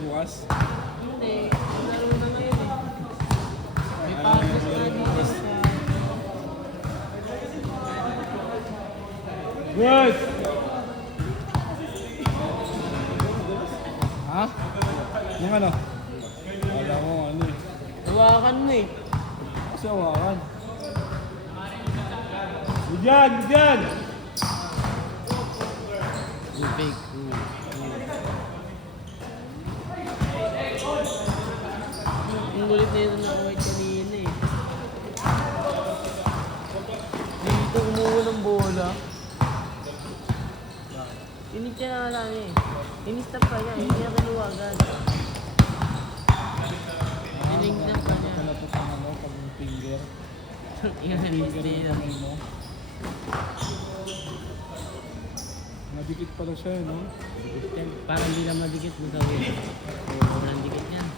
bukas? Hindi. Laro na ngayon eh. May pasok na dito sa... Good! Ha? Yung ano? Wala mo ano eh. Hawakan mo eh. Kasi awakan. Bigyan! Bigyan! Big. Ang gulit na yun na white kanina eh. Dito umuha ng bola. Inis niya na lang eh. Inistap ka niya, hindi niya kinuwagan. Inistap ka niya. Kalapot ang ano, pag finger. Yan, hindi na. Mo. Madikit pala siya, no? Parang hindi na madikit mo sa wheel. Walang dikit yan.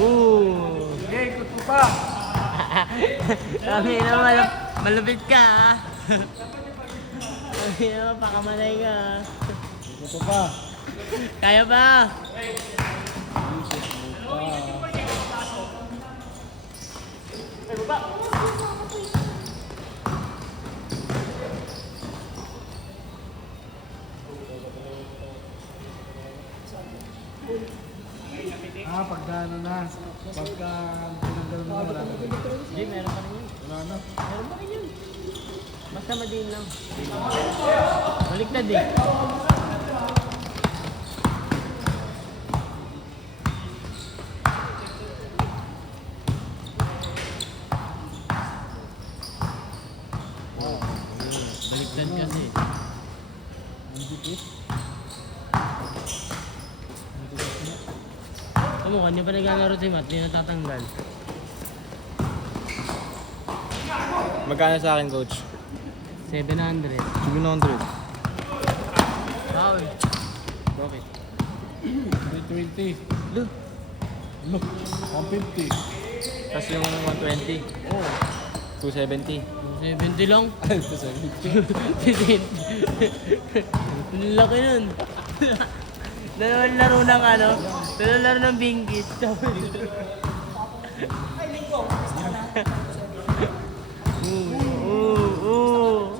Ooh! Hey, ikot mo pa! Sabi na malupit ka ah. Sabi na pakamalay ka ah. Ikot mo pa! Kaya ba? Pagka ano na, pagka pinagdalo na wala na. Hindi, meron pa rin yun. Wala na. Meron pa rin yun. Basta madiin lang. Baliktad eh. Baliktad kasi. Ang dikit. Kamu, kanya pa naglalaro si Matt, hindi natatanggal. Magkano sa akin, coach? 700. 700. Foul. Bakit? 320. Look. Look, 150. Tapos yung 120. Oh. 270. 70 lang. Ay, ito 70. Ang laki nun. Dalawang laro ng ano, dalawang laro ng binggit. Oo.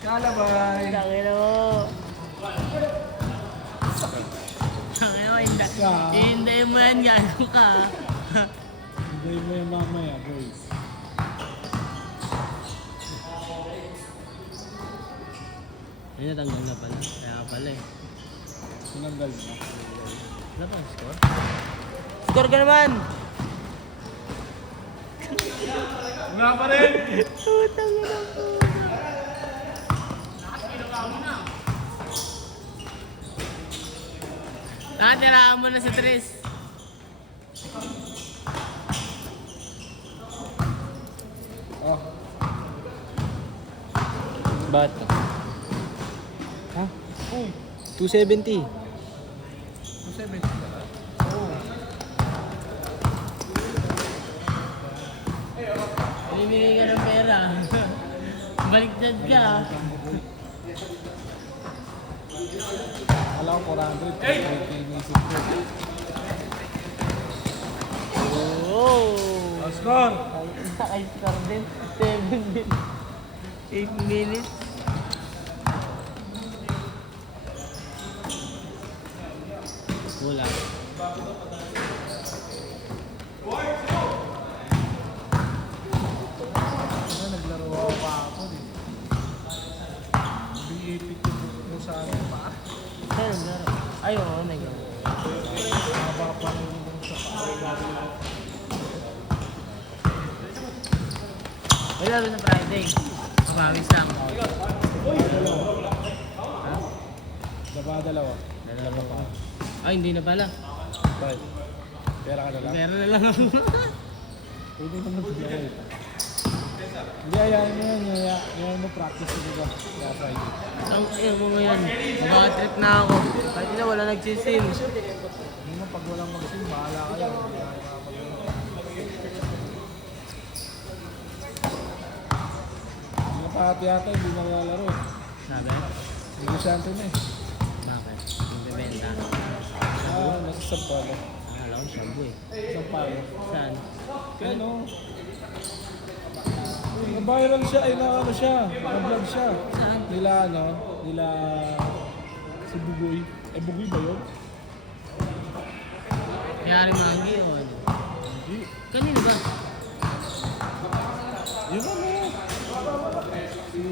Kalabay! Tangina mo. Tangina mo, hintayin mo yan, gano'n ka. Hindi mo yung mamaya, boys. Ayun, natanggal na pala. Kaya pala eh. Sinanggal na. Wala pa ang score? Score ka naman! Wala pa rin! Putang ina po. Tirahan mo na sa Tres. Oh, Ba't? ha? Oh, 270. 270 pala. Oh. Bibigay ka ng pera. Baliktad ka. Alam ko 400. Hey! Inisip ko. Oh! Score! Ay, score din. 7 din. 8 minutes. Wala. Ano, naglaro ako pa ako din. Biniipit ko sa akin pa. Saan ang laro? Ay, oo, nag-laro. Haba pa rin yung sa pa. May laro sa Friday. Mabawis lang. Ha? Dalawa. Dalawa pa. Ay, hindi na pala. Right. Pera ka na lang. Meron na lang ako. Pwede naman bigyan ko ito. Hindi, ayayin mo yan. Ayayin mo practice ko diba? Kaya Friday. Ang kaya mo ngayon. Mga trip na ako. Kahit na wala nagsisim. Hindi mo pag walang mag-sim, bahala kayo. Makati yata, hindi na naglalaro eh. Sabi? Negosyante na eh. Bakit? Yung bibenta. Nasa Sampalo. Akala ko shabu eh. Sampalo. Saan? Kaya no, na-viral siya, ay na-ano siya, na-vlog siya. Saan? Nila si Bugoy. Eh, Bugoy ba yun? Kayari Manggi o ano? Hindi. Kanino ba? Yung ano, si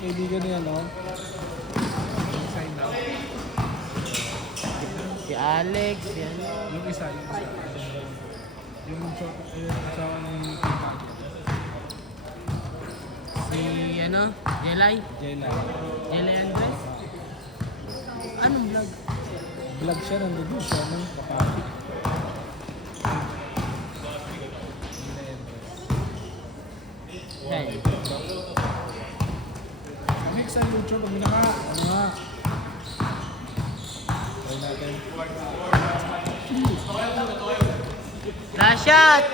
kaibigan niya, no? Sign out. Si Alex, si ano? Yung isa. Yung asawa ni Tita. Si ano? Jelay? Jela. Jelay Andres? Anong vlog? Vlog siya, nandun siya ng Makati. Saan? Kami sa YouTube, kami na nga. Ano nga? Try natin. Last shot!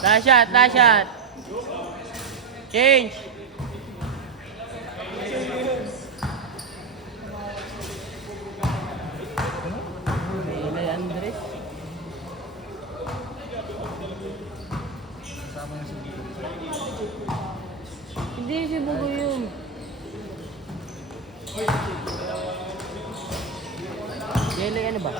Last shot, last shot! Change! Jelay Andres? Kasama na si Bugoy. Hindi si Bugo yun. Jelay ano ba?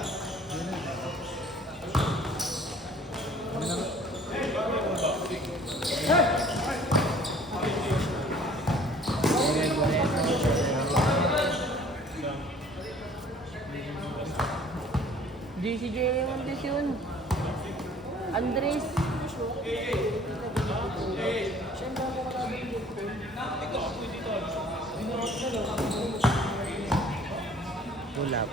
Di si Jelay Andres yun. Andres. Ulap.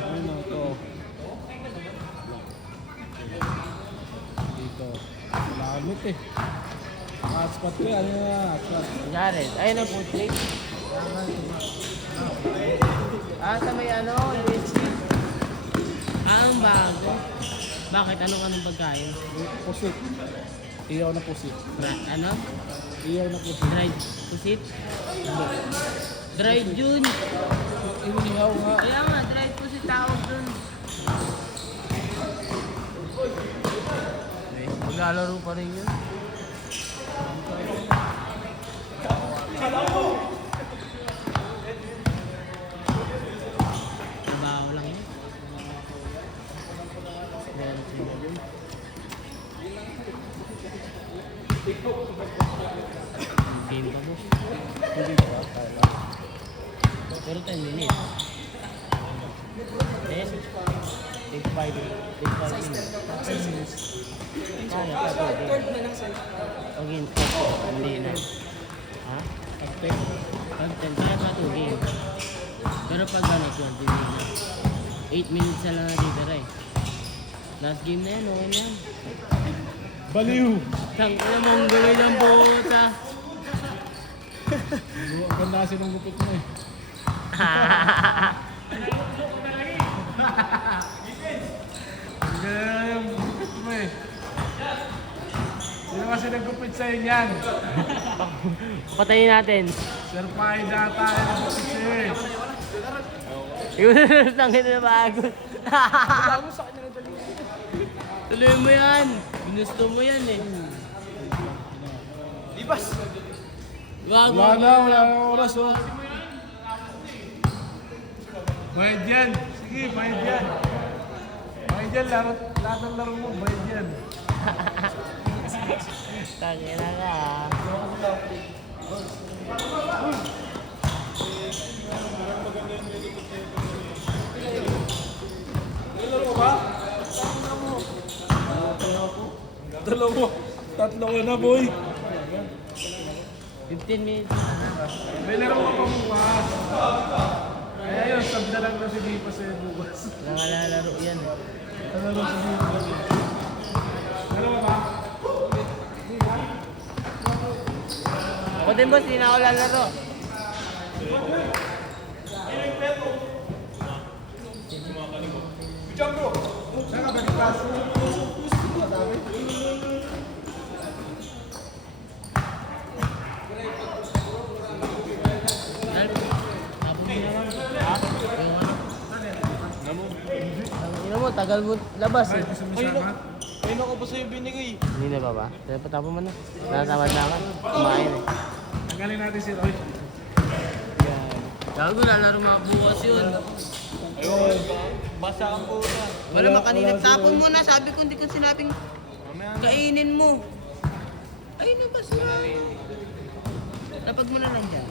Ano to? Dito. Lamit eh. Hotspot ko eh. Ano nga? Hotspot. Jared, ayun ang food plate. Sa may ano, USB. Ang bago. Bakit? Anong pagkain? Pusit. Iyaw na pusit. Ano? Iyaw na pusit. Dried pusit? Dried yun. Inihaw nga. Kaya nga, dried pusit tawag dun. Maglalaro pa rin yun. Trabaho lang yun. Meron sila dun. Game pa mo. Hindi ko kaya. Pero 10 minutes. 10? Take 5 minutes. 10 minutes. Kaya pa to. Again, hindi na. Ha? Pag-10. Content, kaya pa to game. Pero pag ano, 20 minutes. 8 minutes na lang natitira eh. Last game na yan, okay na yan. Baliw! Tangka na mong gulay ng bota. Ang ganda kasi ng lupit mo eh. Ang ganda yung lupit mo eh. Sino kasi nagkupit sa'yo niyan? Patayin natin. Sir Pai data ay nagkupit sa'yo eh. Yun, tangin na bago. Tuloy mo yan. Ginusto mo yan eh. Libas! Wag mo. Wala na oras oh. Bayad yan. Sige, bayad yan. Bayad yan, lahat ng laro mo, bayad yan. Tangin na ka. Laro ba? Dalawa. Tatlo ka na, boy. 15 minutes. May laro ka pa bukas. Kaya yun, sab na lang na si Dipa sa'yo bukas. Nangalalaro yan. Laro si Dipa. Dalawa ba? Ako din boss, hindi na ako lalaro. Tapos mo naman. Yung ano? Ang ina mo, tagal mo labas eh. Ayun ako pa sa'yo binigay. Hindi na ba ba? Tapos mo na. Natatamad na ako. Kumain eh. Tanggalin natin si Roy. Gago na laro mga bukas yun. Ayun, basa ang puta. Wala makanina. Tapon mo na. Sabi ko hindi ko sinabing kainin mo. Ayun na ba siya? Lapag mo na lang dyan.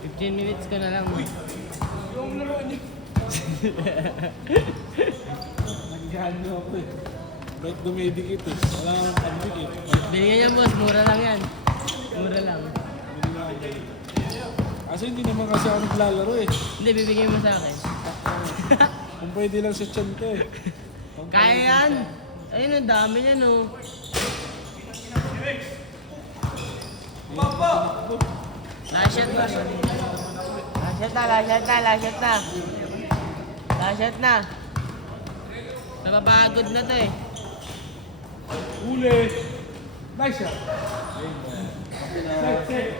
Fifteen minutes ko na lang. Nagano ako eh. Kahit dumidikit eh. Wala akong pandikit. Binigyan niya boss, mura lang yan. Mura lang. Kasi hindi naman kasi ako naglalaro eh. Hindi, bibigyan mo sa akin. Kung pwede lang sa tiyan ko eh. Kaya yan! Ayun, ang dami niya no. Last shot ba? Last shot na, last shot na, last shot na. Last shot na. Napapagod na to eh. Uli! Nice shot! Set, set!